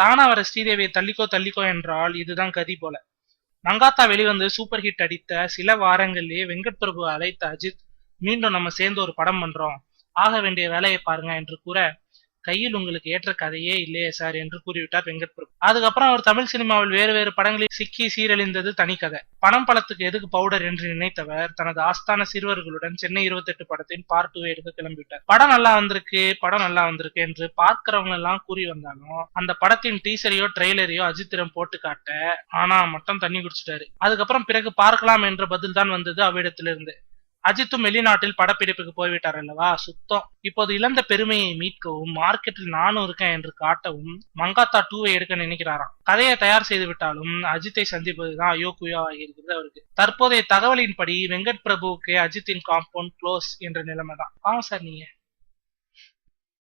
தானா வர ஸ்ரீதேவியை தள்ளிக்கோ தள்ளிக்கோ என்றால் இதுதான் கதி போல. மங்காத்தா வெளிவந்து சூப்பர் ஹிட் அடித்த சில வாரங்களிலேயே வெங்கட் பிரபு அழைத்த அஜித் மீண்டும் நம்ம சேர்ந்து ஒரு படம் பண்றோம், ஆக வேண்டிய வேலையை பாருங்க என்று கூற, கையில் உங்களுக்கு ஏற்ற கதையே இல்லையே சார் என்று கூறிவிட்டார் வெங்கட் பிரபு. அதுக்கப்புறம் அவர் தமிழ் சினிமாவில் வேறு வேறு படங்களில் சிக்கி சீரழிந்தது தனி கதை. பணம் பழத்துக்கு எதுக்கு பவுடர் என்று நினைத்தவர் தனது ஆஸ்தான சிறுவர்களுடன் சென்னை 28 படத்தின் பார்ட் 2 எடுக்க கிளம்பிவிட்டார். படம் நல்லா வந்திருக்கு, படம் நல்லா வந்திருக்கு என்று பார்க்கிறவங்க எல்லாம் கூறி வந்தாலும் அந்த படத்தின் டீசரையோ ட்ரெய்லரையோ அஜித்திடம் போட்டு காட்ட ஆனா மட்டும் தண்ணி குடிச்சிட்டாரு. அதுக்கப்புறம் பிறகு பார்க்கலாம் என்ற பதில் தான் வந்தது அவ்விடத்திலிருந்து. அஜித்தும் வெளிநாட்டில் படப்பிடிப்புக்கு போய்விட்டார் அல்லவா, சுத்தம். இப்போது இழந்த பெருமையை மீட்கவும் மார்க்கெட்டில் நானும் இருக்கேன் என்று காட்டவும் மங்காத்தா 2வை எடுக்க நினைக்கிறாராம். கதையை தயார் செய்து விட்டாலும் அஜித்தை சந்திப்பதுதான் ஐயோ குயோ ஆகியிருக்கிறது அவருக்கு. தற்போதைய தகவலின்படி வெங்கட் பிரபுவுக்கு அஜித்தின் காம்பவுண்ட் க்ளோஸ் என்ற நிலைமை தான். சார் நீங்க